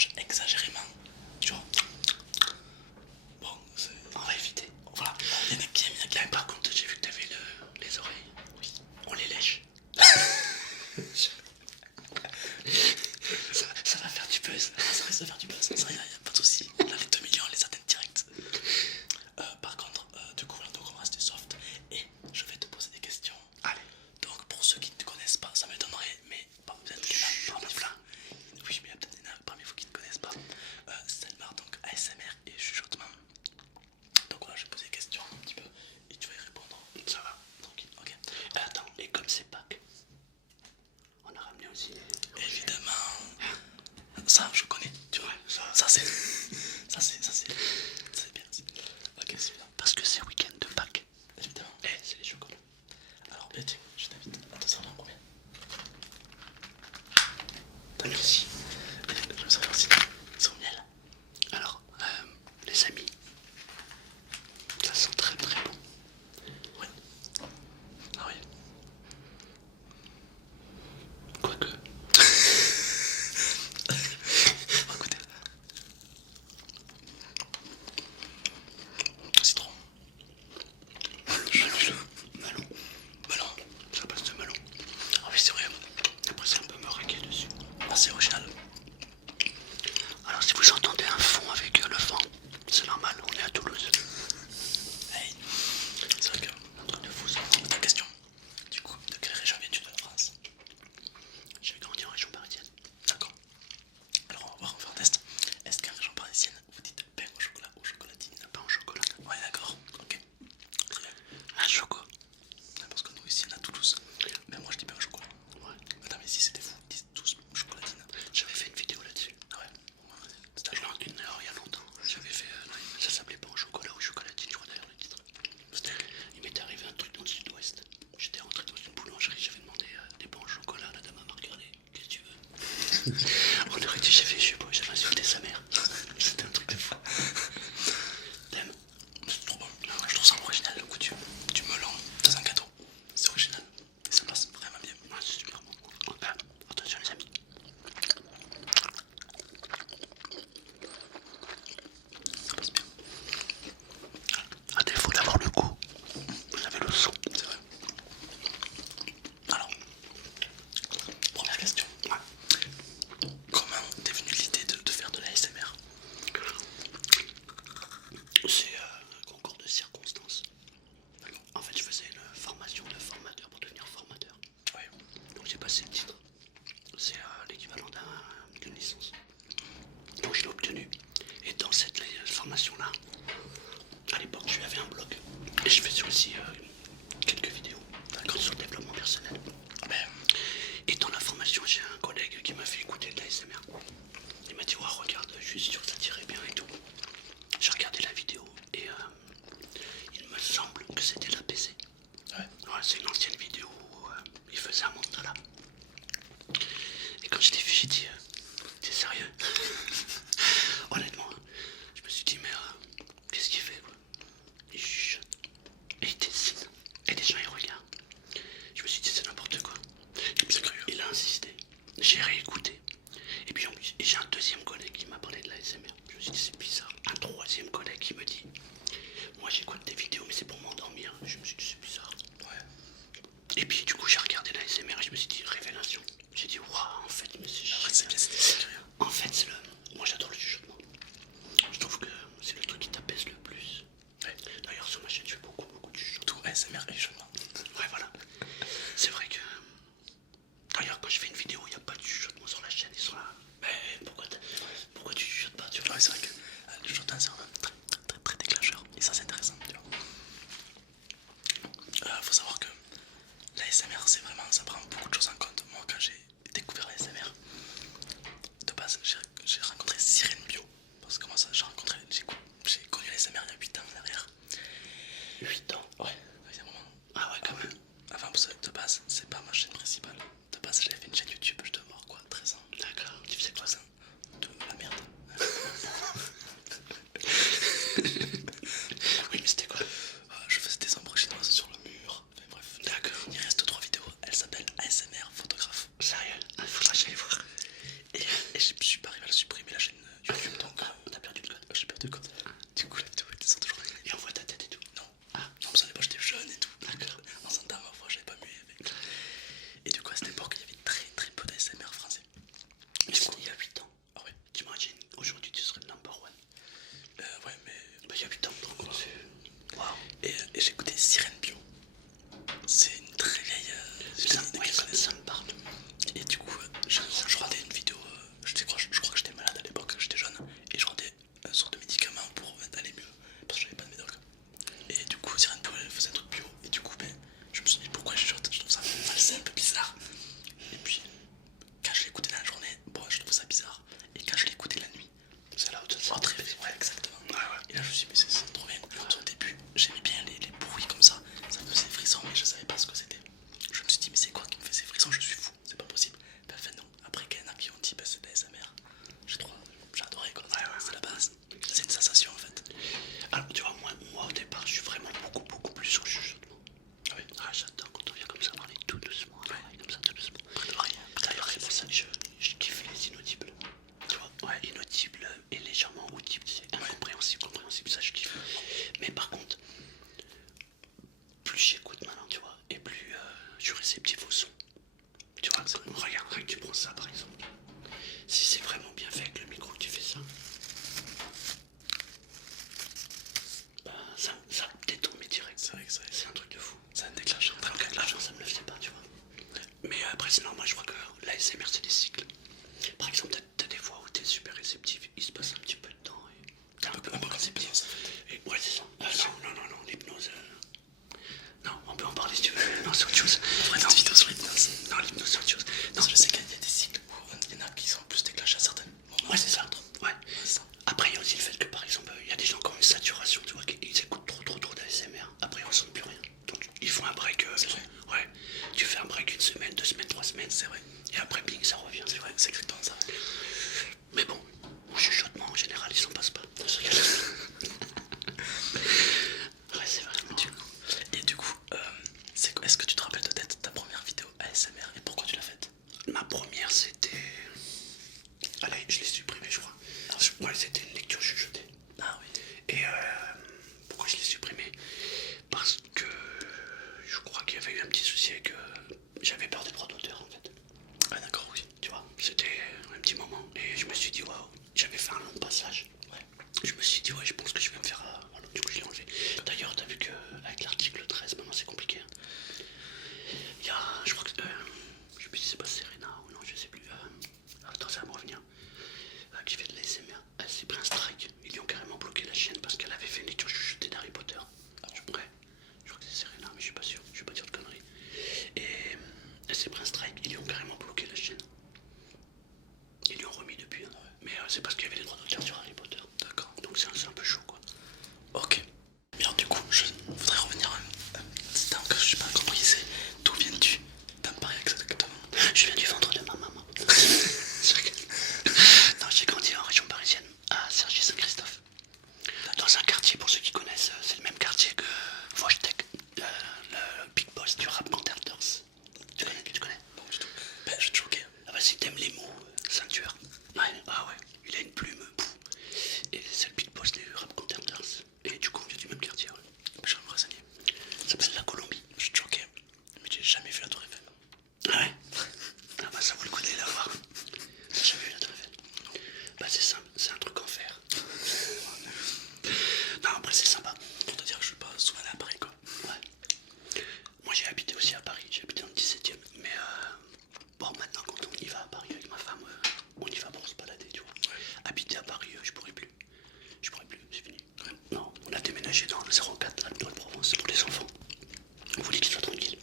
bruitage exagérément. Tu vois. Bon, on va éviter. Voilà. Il y en a qui aiment bien. Par contre, j'ai vu que t'avais les oreilles. Oui. On les lèche. Ça va faire du buzz. Ça risque de faire du buzz. Ça, y a pas de soucis. Là, les 2 millions, on les atteint direct. Par contre, du coup, là, donc on va rester soft. Et je vais te poser des questions. Allez. Donc, pour ceux qui ne te connaissent pas, ça m'étonnerait, mais peut-être qu'il y en a parmi vous. Oui, mais il y a peut-être parmi vous qui ne connaissent pas. Selmar, donc ASMR et chuchotement. Donc voilà, je vais poser des questions un petit peu et tu vas y répondre. Ça va, tranquille, ok. Attends, et comme c'est Pâques, on a ramené aussi. Évidemment, ça je connais, tu vois. Ça c'est. C'est bien. Ok, c'est bien. Parce que c'est week-end de Pâques. Évidemment. Et c'est les chocolats. Alors, ben tiens, je t'invite à te servir en premier. Merci. Je me servir aussi son miel. Alors, les amis, ça sent très très bon. Ouais. Ah oui. Quoique. On va goûter. Citron. Melon. Melon. Ça passe de melon. Ah oui, c'est vrai. Après, c'est un peu meringué dessus. Ah, c'est original. Alors, si vous entendez un fond avec le vent, c'est normal, on est à Toulouse. Hey, c'est vrai que entre nous vous entendez ta question. Du coup, de quelle région viens-tu de France? J'ai grandi en région parisienne. D'accord. Alors, on va voir, on va faire un test. Est-ce qu'en région parisienne, vous dites pain au chocolat ou chocolatine? Pain au chocolat. Ouais, d'accord. Ok. Très bien. Un choco. Parce que nous, ici, on a Toulouse. Mais moi, je dis pain au chocolat. Ouais. Attends, mais si c'était fou, ils disent tous chocolatine. J'avais fait une vidéo là-dessus. Ah ouais. C'était une heure il y a longtemps. J'avais fait. Ça s'appelait pas en chocolat ou chocolatine, je crois d'ailleurs le titre. Il m'était arrivé un truc dans le sud-ouest. J'étais rentré dans une boulangerie, j'avais demandé des pains au chocolat. La dame m'a regardé. Qu'est-ce que tu veux? On aurait dit, j'avais insulté sa mère. C'était un truc de fou. T'aimes? C'est trop bon. Je trouve ça original le goût du melon dans un gâteau. C'est original. Et ça passe vraiment bien. Ouais, c'est super bon. Attention les amis. Ça passe bien. À défaut d'avoir le goût, vous avez le son. C'est vrai. Alors, première question. Ouais. Comment t'es venue l'idée de faire de l'ASMR? C'est un concours de circonstances. En fait, je faisais une formation de formateur pour devenir formateur. Ouais. Donc j'ai passé le titre. C'est l'équivalent d'une licence. Donc je l'ai obtenu. Et dans cette formation-là, à l'époque, je avais un blog. Et je faisais aussi quelques vidéos sur le développement personnel. Et dans la formation, j'ai un collègue qui m'a fait écouter de l'ASMR. Il m'a dit, ouais, regarde, je suis sûr que ça tirait bien et tout. J'ai regardé la vidéo et il me semble que c'était l'APC. Ouais, c'est une ancienne vidéo où il faisait un mandala. Et quand je l'ai vu, j'ai dit, t'es sérieux? Honnêtement, je me suis dit, mais qu'est-ce qu'il fait quoi? Il chuchote. Et il dessine. Et les gens ils regardent. Je me suis dit, c'est n'importe quoi. Il a insisté. J'ai réécouté. Et puis j'ai un deuxième collègue qui m'a parlé de l'ASMR. Je me suis dit, c'est bizarre. Un troisième collègue qui me dit, moi j'écoute des vidéos, mais c'est pour m'endormir. Je me suis dit, c'est bizarre. Ouais. Et puis du coup, j'ai regardé l'ASMR et je me suis dit, révélation. J'ai dit, waouh, en fait, mais c'est génial. En fait, c'est moi j'adore le chuchotement. Je trouve que c'est le truc qui t'apaise le plus. Ouais. D'ailleurs, sur ma chaîne, je fais beaucoup de chuchotement. Tout ASMR et chuchotement. Ouais, voilà. C'est vrai que. D'ailleurs, quand je fais une vidéo, il n'y a pas de chuchotement sur la chaîne. Ils sont là. Mais pourquoi tu chuchotes pas, tu vois? Ouais, c'est vrai que le chuchotement, c'est vraiment très déclencheur. Et ça, c'est intéressant, tu vois. Faut savoir que l'ASMR, c'est vraiment. Ça prend beaucoup de choses en compte. Moi, quand j'ai découvert l'ASMR, de base, j'ai rencontré Sirène Bio. Parce que moi, ça, j'ai connu l'ASMR il y a 8 ans en arrière. 8 ans? Ouais, c'est un moment. Ah ouais, quand même. Enfin, de base, c'est pas ma chaîne principale. De base, j'avais fait une chaîne YouTube, je dois avoir quoi, 13 ans. D'accord. Tu faisais quoi ça? De la merde. Oui, mais c'était quoi? Je faisais des ombres chinoises sur le mur. Enfin bref. D'accord. Il reste 3 vidéos. Elle s'appelle ASMR photographe. Sérieux? Il faudra que j'aille voir. Et je suis pas arrivé à la supprimer la chaîne Ouais, c'était une lecture chuchotée. Ah oui. Et pourquoi je l'ai supprimé? Parce que je crois qu'il y avait eu un petit souci avec. J'avais peur des droits d'auteur en fait. Ah d'accord, oui. Tu vois, c'était un petit moment. Et je me suis dit, waouh, j'avais fait un long passage. Ouais. Je me suis dit, ouais, je pense que je vais me faire. Voilà, du coup, je l'ai enlevé. D'ailleurs, t'as vu qu'avec l'article 13, maintenant c'est compliqué. Hein. Il y a, je crois que. Je sais plus si c'est pas Serena ou non, je sais plus. Attends, ça va me revenir. Qui fait de l'ASMR. Elle s'est pris un strike. Ils lui ont carrément bloqué la chaîne parce qu'elle avait fait une lecture chuchotée d'Harry Potter. Ouais, je crois que c'est Serena, mais je suis pas sûr. Je vais pas dire de conneries. Et elle s'est pris un strike. Ils lui ont carrément bloqué la chaîne. Ils lui ont remis depuis. Hein. Mais c'est parce qu'il y avait les droits d'auteur sur Harry Potter. D'accord. Donc c'est un peu chaud quoi. Ok. Mais alors du coup, je voudrais revenir à un petit temps que je sais pas comment il sait. D'où viens-tu? T'as me parlé exactement. Je viens du ventre de ma maman. Non, j'ai grandi en région parisienne, à Cergy-Saint-Christophe. Dans un quartier, pour ceux qui connaissent, c'est le même quartier que Wojtek, le big boss du rap Contenders. Tu connais? Non du tout. Ben je vais te choquer. Ah bah si t'aimes les mots, c'est un tueur. Ouais. Ah ouais, il a une plume, pouf. Et c'est le big boss des rap Contenders. Et du coup, on vient du même quartier, ouais. Je vais me renseigner. Ça s'appelle la Colombie. Je vais te choquer. Mais j'ai jamais vu la Tour Eiffel. Ah ouais. Ah bah ça vaut le coup d'aller la voir. T'as jamais vu la Tour Eiffel? Bah c'est simple, c'est un truc en fer. Non, après c'est sympa. Pour te dire que je suis pas souvent allé à Paris quoi. Ouais. Moi j'ai habité aussi à Paris, j'ai habité dans le 17 e. Mais bon, maintenant quand on y va à Paris avec ma femme, on y va pour se balader, tu vois. Ouais. Habiter à Paris, je pourrais plus. Je pourrais plus, c'est fini. Ouais. Non, on a déménagé dans le 04 à Nouvelle-Provence pour les enfants. On voulait qu'ils soient tranquilles.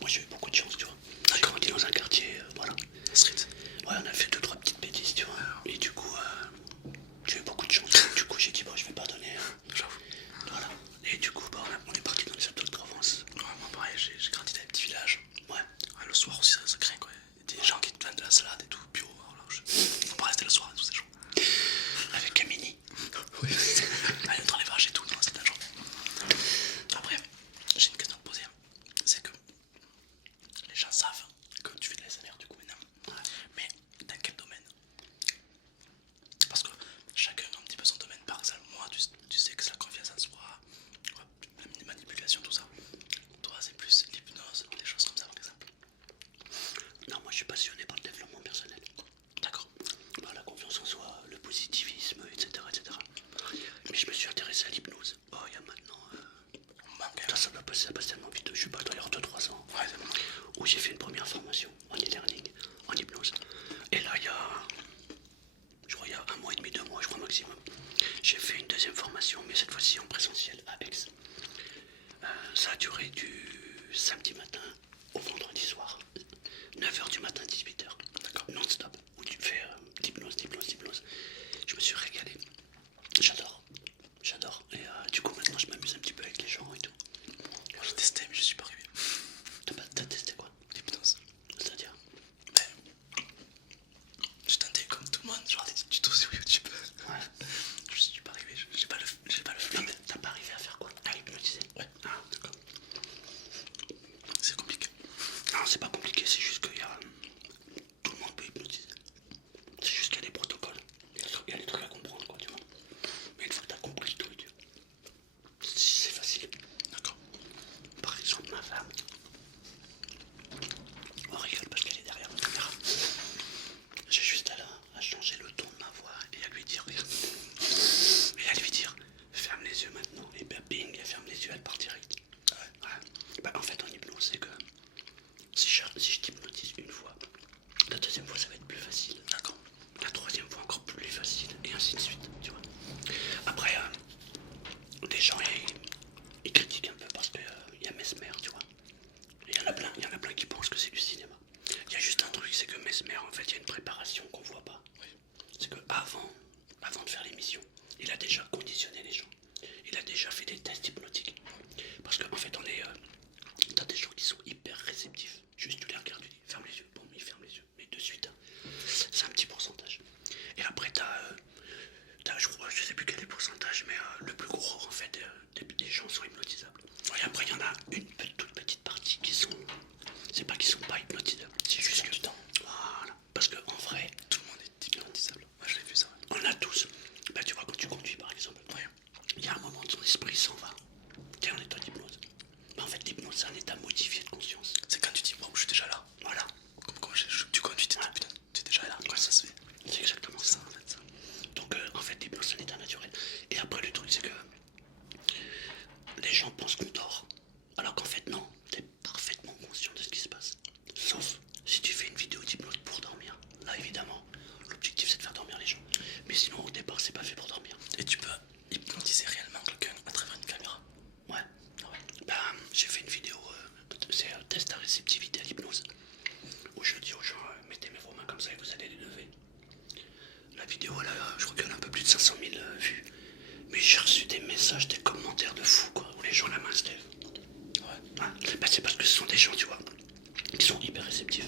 Moi j'ai eu beaucoup de chance, tu vois. J'ai grandi dans un quartier, voilà. Street. Ouais, on a fait 2-3 petites bêtises, tu vois. Et du coup, j'ai eu beaucoup de chance. Du coup, j'ai dit, bon, je vais pardonner. J'avoue. Voilà. Et du coup, bah, on est parti dans les Alpes de Provence. Ouais, moi pareil, j'ai grandi dans un petit village. Ouais. Ouais, le soir aussi ça craint quoi. Des gens qui te vendent de la salade et tout, bio. Alors, faut pas rester le soir et tout, c'est chaud. Avec Camini. Oui. Allez, dans les vaches et tout, non, c'est la journée. Après, j'ai une question à te poser. C'est que les gens savent que tu fais de l'ASMR du coup maintenant. Ouais. Mais dans quel domaine? Parce que chacun a un petit peu son domaine. Par exemple, moi, tu sais que c'est la confiance en soi, la manipulation, tout ça. Toi, c'est plus l'hypnose, des choses comme ça, par exemple. Non, moi, je suis passionné par le développement personnel. D'accord. Par la confiance en soi, le positivisme, etc. etc. Mais je me suis intéressé à l'hypnose. Oh, il y a maintenant. Ça passe tellement vite. Je sais pas, il doit y avoir 2-3 ans. Ouais, c'est bon. Où j'ai fait une première formation en e-learning, en hypnose. Et là, il y a. Je crois il y a 1 mois et demi, 2 mois, je crois maximum. J'ai fait une deuxième formation, mais cette fois-ci en présentiel à Aix. Ça a duré du samedi matin au vendredi soir. 9 h du matin, 18 h. D'accord, non-stop. Où tu fais l'hypnose. Je me suis régalé. J'adore. Et du coup, maintenant, je m'amuse un petit peu avec les gens et tout. Moi, j'ai testé, mais je suis pas arrivé. T'as testé quoi? L'hypnose. C'est-à-dire? Ben, j'ai tenté comme tout le monde, genre des tutos sur YouTube. Ouais. Je suis pas arrivé, j'ai pas le Non, mais t'as pas arrivé à faire quoi? À hypnotiser? Ouais. Ah, d'accord. C'est compliqué. Non, c'est pas compliqué, c'est juste qu'il y a. Tout le monde peut hypnotiser. C'est juste qu'il y a des protocoles. Il y a des trucs à comprendre, quoi, tu vois. Mais une fois que t'as compris le truc, c'est facile. D'accord. Par exemple, ma femme. On rigole parce qu'elle est derrière la caméra. J'ai juste à changer le ton de ma voix et à lui dire. Ferme les yeux maintenant. Et bah, bing, elle ferme les yeux, elle part direct. Ouais. Bah, en fait, en hypnose, c'est que si je t'hypnotise une fois, la deuxième fois, ça va être plus facile. D'accord. La troisième fois, encore plus facile. Et ainsi de suite, tu vois. Après, les gens, ils critiquent un peu parce qu'il y a Mesmer, tu vois. Il y en a plein qui pensent que c'est du cinéma. Il y a juste un truc, c'est que Mesmer, en fait, il y a une préparation qu'on voit pas. Oui. C'est que avant de faire l'émission, il a déjà conditionné les gens. Il a déjà fait des tests hypnotiques. Parce qu'en fait, t'as des gens qui sont hyper réceptifs. Juste tu les regardes, tu dis ferme les yeux. Bon, ils ferment les yeux. Mais de suite, hein, c'est un petit pourcentage. Et après, je sais plus quel est le pourcentage, mais le plus gros, en fait, des gens sont hypnotisables. Et après, il y en a une toute petite partie qui sont. C'est pas qu'ils sont pas hypnotisables. C'est juste que. Voilà. Parce qu'en vrai, tout le monde est hypnotisable. Moi, je l'ai vu ça. On a tous. truc, c'est que les gens pensent qu'on dort. Alors qu'en fait, non, t'es parfaitement conscient de ce qui se passe. Sauf si tu fais une vidéo d'hypnose pour dormir. Là, évidemment, l'objectif c'est de faire dormir les gens. Mais sinon, au départ, c'est pas fait pour dormir. Et tu peux hypnotiser réellement quelqu'un à travers une caméra? Ouais. Ah ouais. Bah, j'ai fait une vidéo, c'est un test à réceptivité à l'hypnose. Où je dis aux gens, mettez vos mains comme ça et vous allez les lever. La vidéo, là, je crois qu'elle a un peu plus de 500 000 vues. Mais j'ai reçu des messages, des commentaires de fous, quoi, où les gens la main se lèvent. Ouais. Bah, c'est parce que ce sont des gens, tu vois, qui sont hyper réceptifs.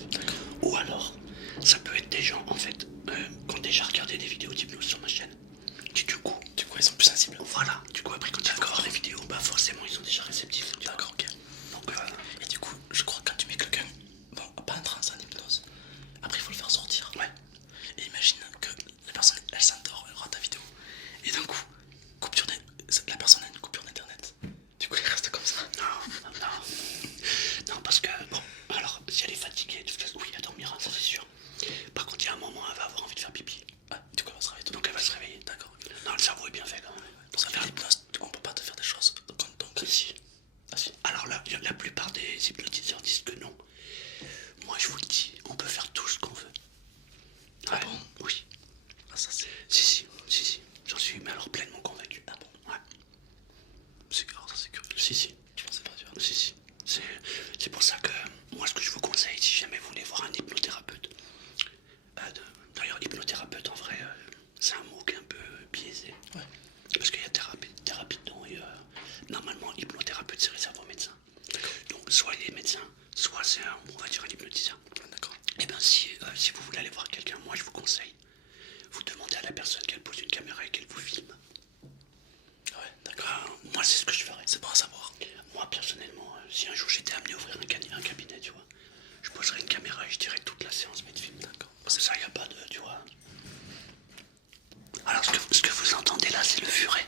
Ou alors, ça peut être des gens, en fait, qui ont déjà regardé des vidéos d'hypnose sur ma chaîne. Qui, du coup, ils sont plus sensibles. Voilà, du coup, après, quand ils vont voir les vidéos, bah, forcément, ils sont déjà réceptifs. D'accord, ok. Donc, et du coup, je crois que quand tu mets quelqu'un, bon, pas en transe, en hypnose, après, il faut le faire sortir. Ouais. Et imagine que la personne, elle s'endort, elle rate ta vidéo. Et d'un coup, la personne a une coupure d'internet. Du coup, elle reste comme ça. Non, parce que, bon, alors, si elle est fatiguée, de toute façon, oui, elle dormira, ça c'est sûr. Par contre, il y a un moment, elle va avoir envie de faire pipi. Du coup, elle va se réveiller. Donc, elle va se réveiller. D'accord. Non, le cerveau est bien fait quand même. Pour faire l'hypnose, on peut pas te faire des choses. Donc, si. Alors là, la plupart des hypnotiseurs disent que non. Moi, je vous le dis, on peut faire tout ce qu'on veut. Ah bon? Oui. Ah, ça c'est. Si. J'en suis, mais alors pleinement convaincu. Ah bon? Ouais. Alors, ça c'est curieux. Si. Tu pensais pas, tu vois? Si. C'est pour ça que moi, ce que je vous conseille, si jamais vous voulez voir un hypnothérapeute, d'ailleurs, hypnothérapeute en vrai, c'est un mot qui est un peu biaisé. Ouais. Parce qu'il y a thérapie de don et normalement, hypnothérapeute c'est réservé aux médecins. Donc, soit il est médecin, soit c'est on va dire un hypnotiseur. D'accord. Et bien, si vous voulez aller voir quelqu'un, moi je vous conseille, vous demandez à la personne qu'elle pose une caméra et qu'elle vous filme. Ouais, d'accord. Moi, c'est ce que je ferais. C'est bon à savoir. Moi, personnellement, si un jour j'étais amené à ouvrir un cabinet, tu vois, je poserais une caméra et je dirais toute la séance mais de film. D'accord. Parce que ça, il n'y a pas de, tu vois. Alors, ce que vous entendez là, c'est le furet.